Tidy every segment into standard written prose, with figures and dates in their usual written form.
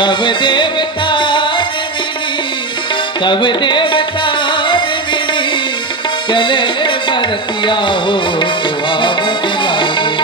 सब देवता ने मिली, सब देवता ने मिली, चले बरतिया हो सुहावन लागे।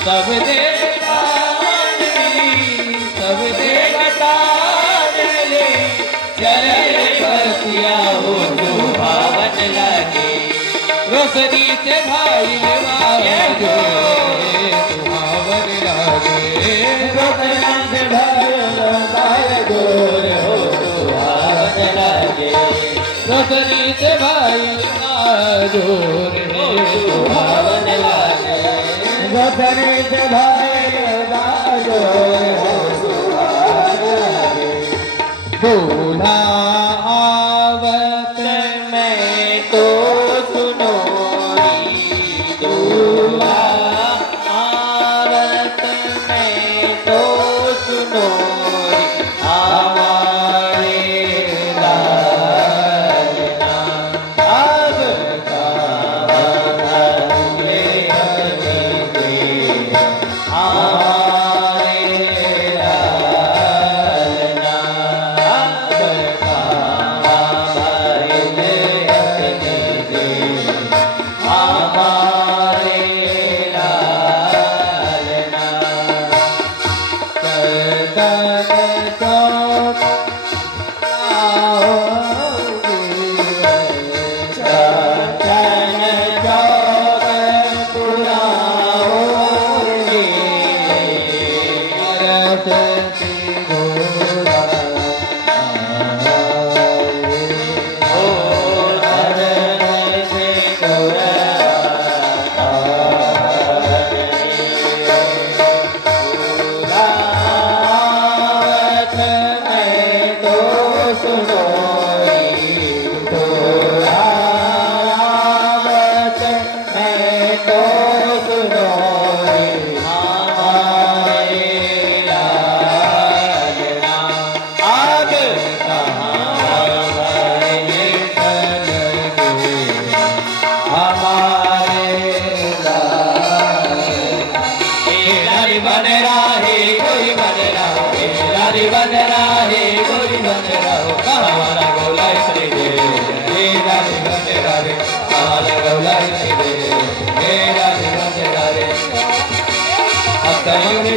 सब देवता ने मिली, सब देवता ने मिली, चले बरतिया हो सुहावन लागे। रोशनी से भाई जो सुहावन लागे। रोशनी से भाई गोर हो सुहावन लागे। रोशनी से भाई जोर हो सुहावन लागे। रोशनी से भाई जोर हो सुहावन लागे। दूल्हा आवत मैं तो सुनो, दूल्हा आवत मैं तो सुनो, हमारे लालना अब हमारे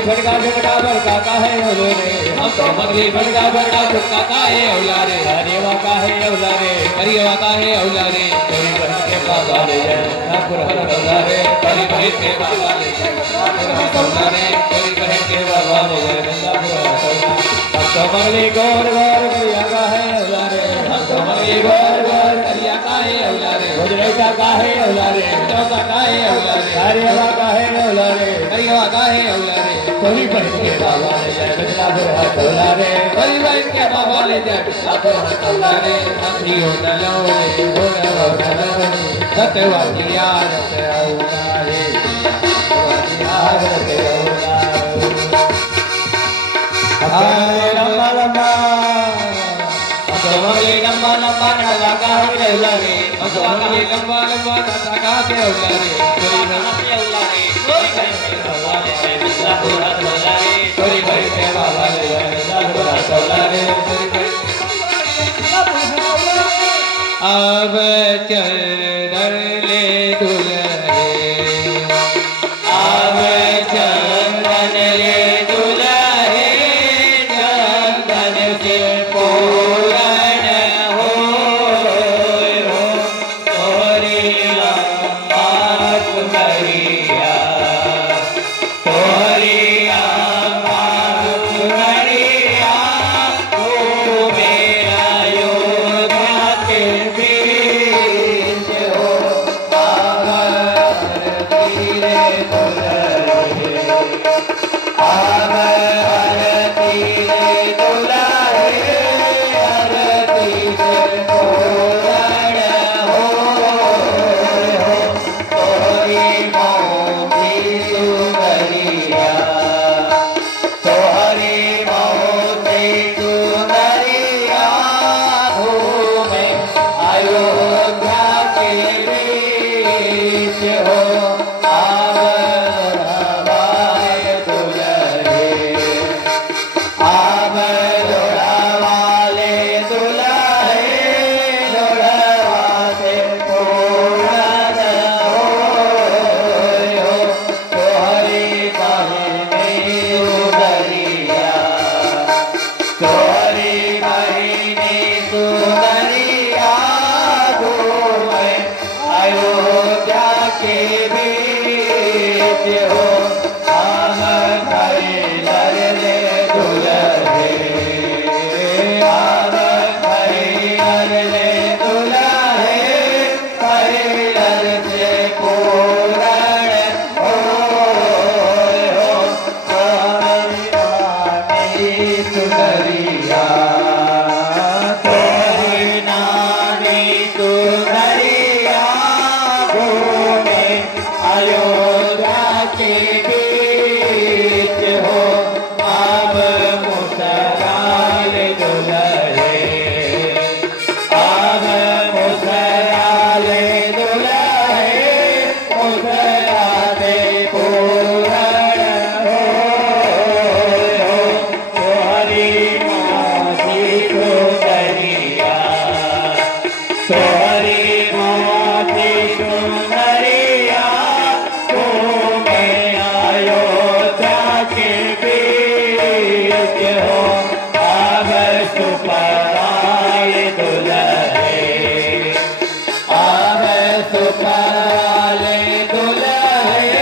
झटका झटका भड़का है औलारे, हम तो मगरी भड़का भड़का झटका का है औलारे। हरिवा का है औलारे, हरिवा का है औलारे। तेरी बहन के बाबा ले ठाकुर हर औलारे, तेरी बहन के बाबा ले औलारे, तेरी बहन के बाबा ले हम तो मगरी गौर गौर करिया का है औलारे, हम तो मगरी गौर गौर करिया का है औलारे। भोजरेटा का है औलारे, चौका का है औलारे, हरिवा का है औलारे, हरिवा का है औलारे। कोई बहन के बाबा ले जाए बचला हाथ औलारे, कोई बहन के बाबा ले जाए बचला हाथ औलारे। नखरियों नलोरे घोड़ा औलारे, सतवाती आरत औलारे, सतवाती आरत औलारे। लंबा लंबा अगवाले लंबा लंबा नगा का है औलारे, अगवाले लंबा लंबा नगा का है औलारे। कोई नगा के औलारे, कोई बहन के बाबा ले जाए बचला हाथ औलारे, कोई बहन के बाबा ले जाए बचला हाथ औलारे। अब चंदन ले दुल्हे, अब चंदन ले दुल्हे, चंदन से पूरन हो तोरी लंबा सुनरिया, तोरी लंबा सुनरिया, तू मेरा योद्धा के वीर वाले दुल्हे आवे सुख वाले दुल्हे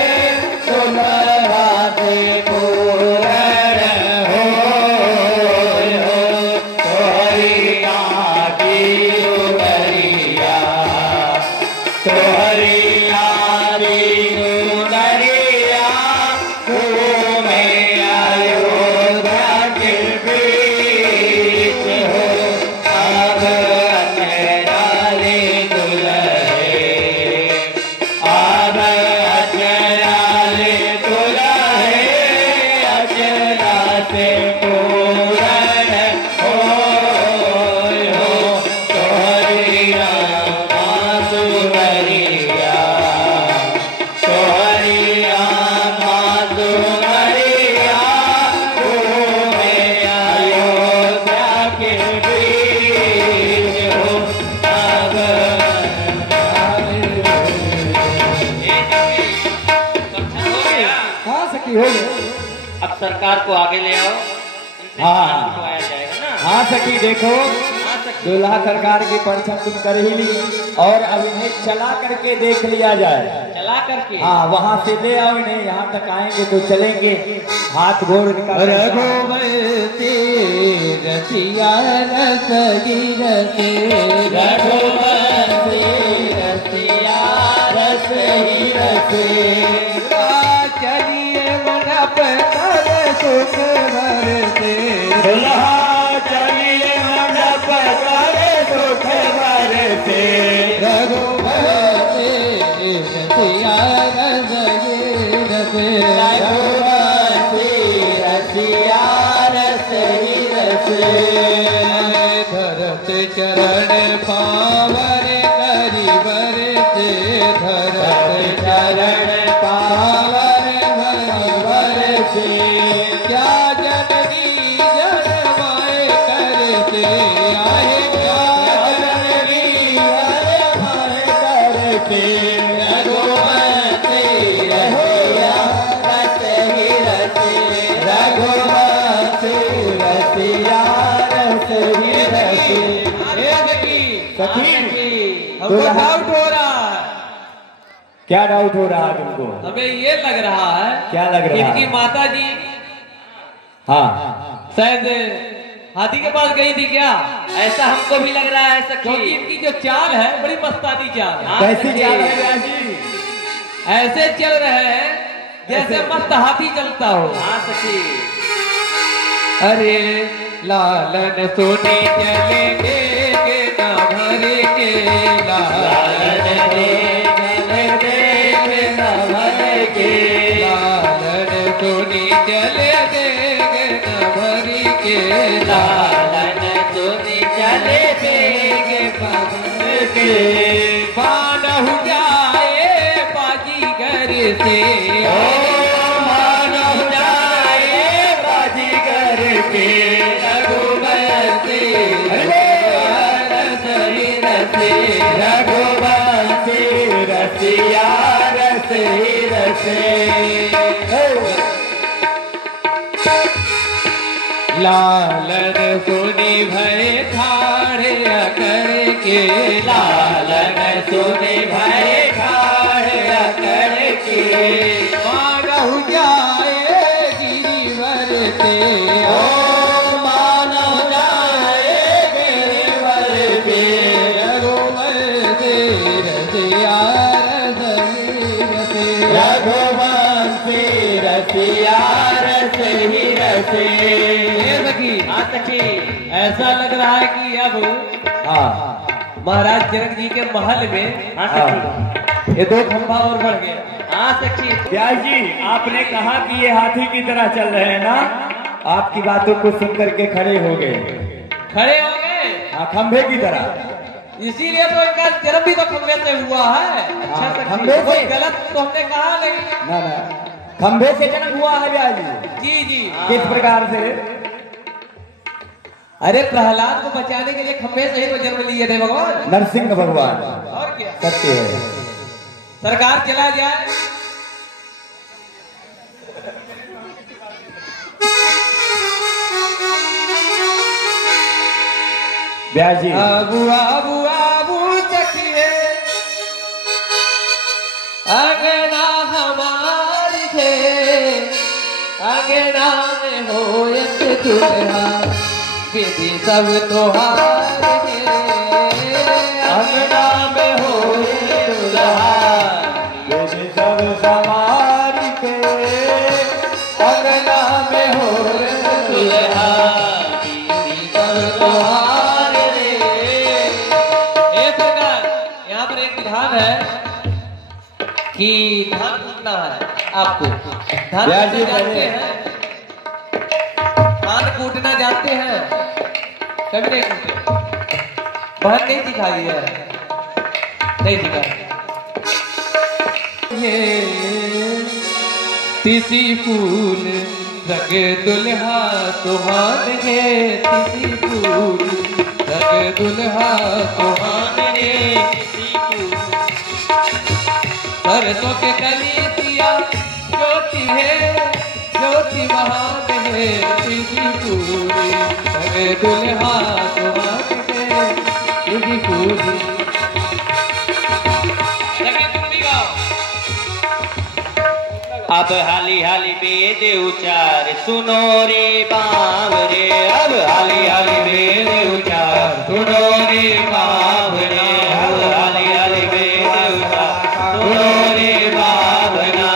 दुल्हा से पूरण हो तोहरिया की उमरिया तोहरिया की उमरिया घूमे अयोध्या के बीच हो अब अजनाले दुल्हे अब अजनाले दुल्हे अजना से पूरण हो तोहरिया माधुरिया तोहरिया माधुरिया घूमे अयोध्या के बीच हो अब हाँ सखी हो गई। अब सरकार को आगे ले आओ। हाँ। आया जाएगा ना। हाँ सखी देखो हाँ सखी। दूल्हा सरकार की परछन तुम कर ही ली और अब इन्हें चला करके देख लिया जाए। चला करके हाँ वहाँ से ले आओ इन्हें, यहाँ तक आएंगे तो चलेंगे हाथ गोड़ निकाल रघुवती रसिया रसगी रसे रघुवती रसिया रसगी रसे चलिए मंडप कर सुख बरसे दुल्हा चलिए मंडप कर सुख बरसे रघुवती रसिया रसगी रसे रघुवती रसिया रसगी रसे धरत चरण पावन करी बरसे धरत चरण पावन करी बरसे क्या जननी जनमाए करते आए क्या जननी जनमाए करते रघुवती रसिया रसगी रसे रघुवती रसिया रसगी रसे सखी हमको डाउट हो रहा है। क्या डाउट हो रहा है तुमको? हमें ये लग रहा है क्या लग रहा है? इनकी माता जी हाँ शायद हाथी के पास गई थी क्या? ऐसा हमको भी लग रहा है क्योंकि सखी। इनकी जो चाल है बड़ी मस्तानी चाल है। कैसी चाल है व्यास जी? ऐसे चल रहे हैं जैसे ऐसे? मस्त हाथी चलता हो। हाँ सखी। अरे लालन सोने चलेंगे के ना भर के लालन दे के न भर के लालन सोनी चले देंगे न भरी के लालन सुनी चले देगे पवन के मानहु जाए बाजीगर से ओ मानव जाए बाजीगर के रघुवंशी रसही रसे रघुवंशी रसिया रसही रसे लालन सुनी भय ठाड़े कर के लालन सुनी भय ठाड़ कर के मानहु जाए गिरिवर से ओ मानव जाए गिरिवर पे रघुवर से रसिया रसही रसे रघुवंशी रसिया रसही रसे हाँ सखी। ऐसा लग रहा है कि अब हाँ महाराज जनक जी के महल में हाँ सखी। ये दो खंभा और बढ़ गया। हाँ सखी। व्यास जी आपने कहा कि ये हाथी की तरह चल रहे हैं ना, आपकी बातों को सुन करके खड़े हो गए। खड़े हो गए हाँ खंभे की तरह। इसीलिए तो इनका जन्म भी तो खंभे से हुआ है। अच्छा हाँ, सखी। खंभे से कोई गलत तो हमने कहा नहीं। ना ना खंभे से जन्म हुआ है व्यास जी। जी जी। किस प्रकार से? अरे प्रहलाद को बचाने के लिए खंभे से ही तो जन्म लिए थे भगवान। नरसिंह भगवान। और क्या सत्य है। सरकार चला जाए ब्याह जी आबू आबू आबू चखिए अंगना हमारी थे अंगना में हो दुल्हा विधि सब तोहार के अंगना में हो दुल्हा विधि सब समार के अंगना में हो दुल्हा विधि सब तोहार रे। एक प्रकार यहाँ पर एक विधान है कि धान कूटना है आपको। धान कूटना जानते हैं? धान कूटना जानते हैं? कभी नहीं कूटे? बहन नहीं सिखाई है, नहीं सिखाई। ये तीसी फूल रंग दुल्हा सुहान है, तीसी फूल रंग दुल्हा सुहान है, सरसों के कली दिया ज्योति है, ज्योति महान है, तीसी पूरी रंग दुल्हा सुहान है, तीसी पूरी। अब हाली हाली वेद उचार सुनो रे बावरे, अब हाली हाली वेद उचार सुनो रे बावरे, अब हाली हाली वेद उचार सुनो रे बावना।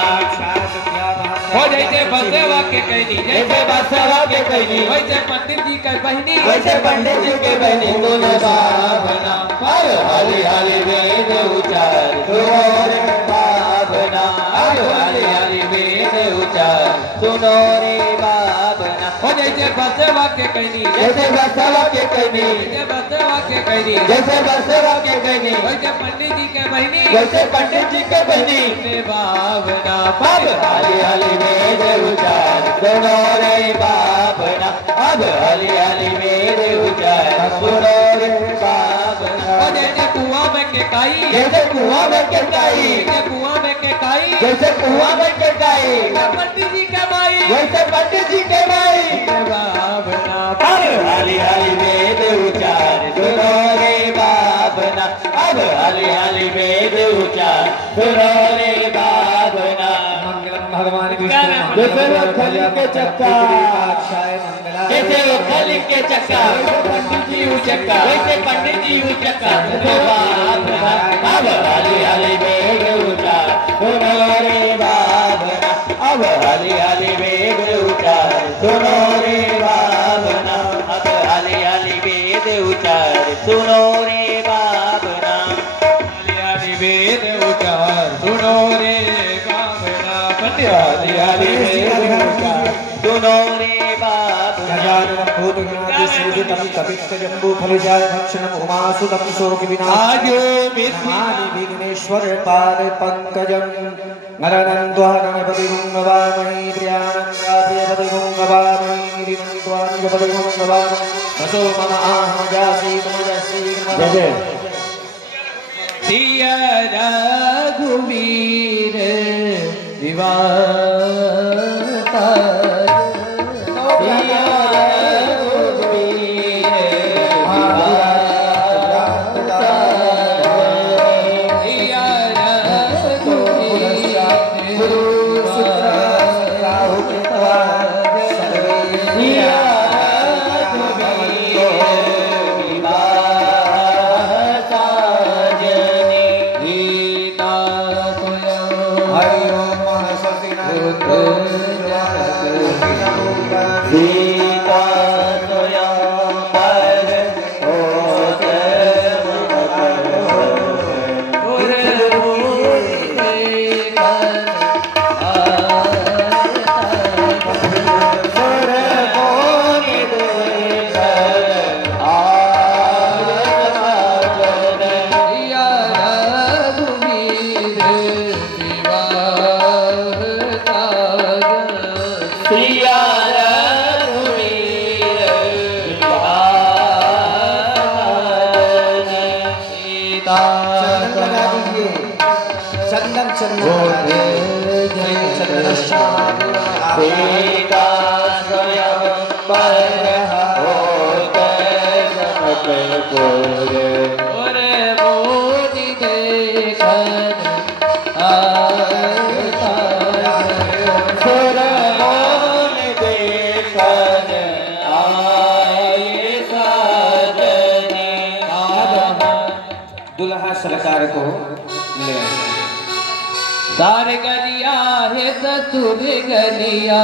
हो जैसे बसेवा के कहनी, जैसे बसेवा के कहनी, वैसे पंडित जी का बहनी, वैसे पंडित जी के बहनी सुनो बावना। अब हाली हाली वेद उचार सुनो रे बावना, अब हाली हाली वेद उचार सुनो रे बावना। हो जैसे बसेवा के कहनी, जैसे बसेवा के कहनी, जैसे बसेवा के कहनी, जैसे बसेवा के कहनी, वैसे पंडित जी के बहनी, वैसे पंडित जी के बहनी बावना। अब हाली हाली वेद उचार सुनो रे बावना, अब हाली हाली वेद उचार सुनो रे बावना। हो जैसे कुआं में के काई, जैसे कुआं में के काई, जैसे कुआं में के काई, जैसे कुआं में के काई, पंडित जी का माई, वैसे पंडित जी के भाई बावना। अब हाली हाली वेद उचार सुनो रे बावना, अब हाली हाली वेद उचार सुनो रे बावना। भगवान जैसे खली के चक्का, जैसे खली के चक्का, पंडित जी उचक्का, वैसे पंडित जी उचक्का सुनो बावना। अब हाली हाली वेद उचार सुनो रे बावना, अब हाली हाली वेद उचार सुनो रे बावना, अब हाली हाली वेद उचार सुनो रे बावना, हाली हाली वेद उचार सुनो रे बावना। पंडित हाली हाली वेद उचार सुनो रे बावना। आजो विघ्नेश्वर पाद पंकजम नरनंद्वा गणपति गुंगवामहि त्र्यानंदापति गुंगवामहि रिनंद्वानिपति गुंगवामहि वसो मम आहजासी तमजसी सिया रघुवीर विवाता कपूर और मोदी देखन सुर मोन देखन आए साजनी। दुल्हा सरकार को ले आए। सार गलिया है ससुर गलिया,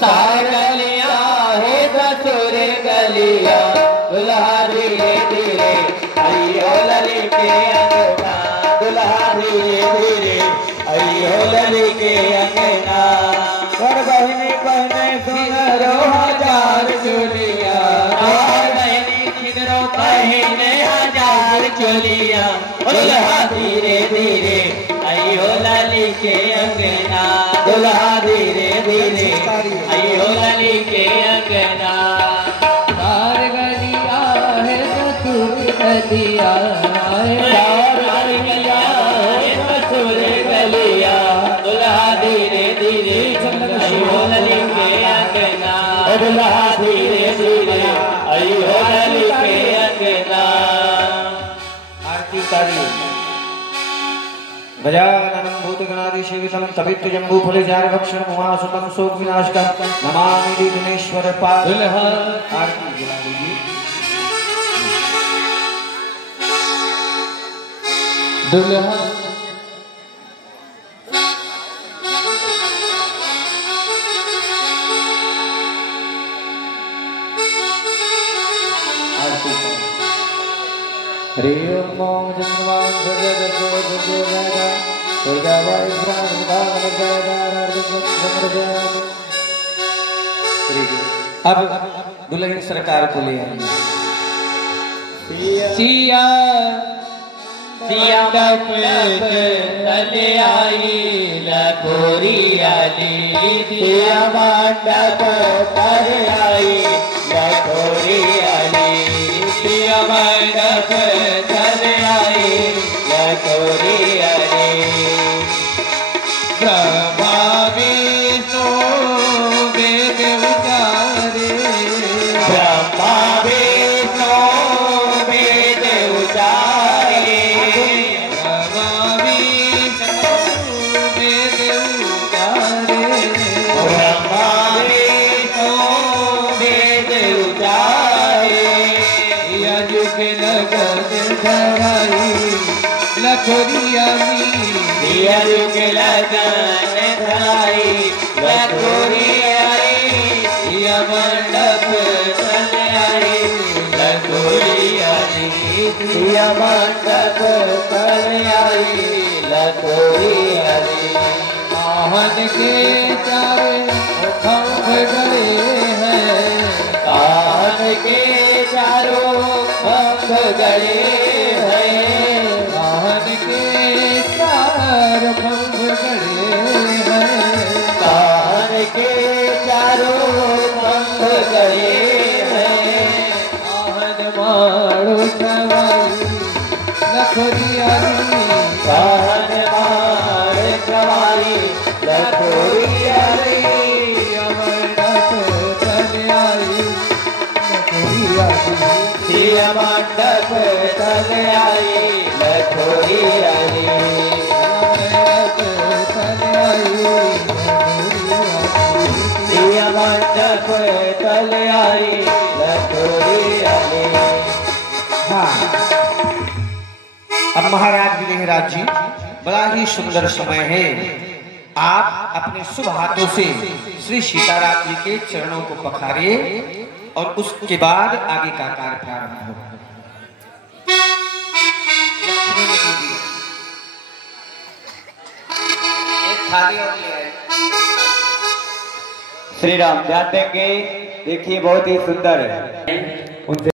सार गलिया है ससुर गलिया, दुल्हा धीरे धीरे अयो लली के अंगना, दुल्हा धीरे धीरे अयो लली के अंगना। और बहनी बहने सुनरो हजार चोलिया, बहनी खिदरो बहने हजार चोलिया, दुल्हा धीरे धीरे अयो लली के अंगना, दुल्हा धीरे धीरे अयो लली के अंगना। सार गलिया है ससुर गलिया, सार गलिया है ससुर गलिया, दुल्हा धीरे धीरे अयो लली के अंगना, दुल्हा धीरे धीरे अयो लली के अंगना। आरती तारी गजाननं भूतगणादिसेवितं कवित्वजम्बूफलचारुभक्षणं उमासुतं शोकविनाशकं नमामि विघ्नेश्वर पाद। दुल्हा आरती जला लीजिए। दुल्हा हरि ओम चंद्रमान सर्वदर्शो दुर्गोदादा दुर्गाबाई अब दुल्हन सरकार को ले आएंगे। सिया सिया तले आई लखोरी आली, सिया मंडप पर आई लखोरी आली, सिया मंडप चले आई लखोरी आली। ब्रह्मा विष्णु वेद उचारे, ब्रह्मा विष्णु वेद उचारे, ब्रह्मा विष्णु वेद उचारे, ब्रह्मा विष्णु वेद उचारे। युग लगन धराई लखोरियानी, युग लगन धराई लखोरी आई, या मंडप चले आई लखोरी आई, सिया मंडप चले आई लखोरी आई। आहन के चारे खंभ गड़े हैं, कान के चारों खंभ गड़े हैं, आहन के चार खंभ गड़े हैं, कान के चारों खंभ गड़े हैं। आहन मारो चवाई लखोरियानी, कान मार चवाई लखोरी आई, या मंडप चले आई लखोरियानी, सिया मंडप चले आई लखोरी आई, सिया मंडप चले आई लखोरी आई। हाँ, अब महाराज विजयराज जी, बड़ा ही सुंदर समय है। आप अपने शुभ हाथों से श्री सीताराम जी के चरणों को पखारिए और उसके बाद आगे का कार्य प्रारंभ होगा। एक थाली और ले आए। श्री राम ध्यान देंगे, देखिए बहुत ही सुंदर है उनसे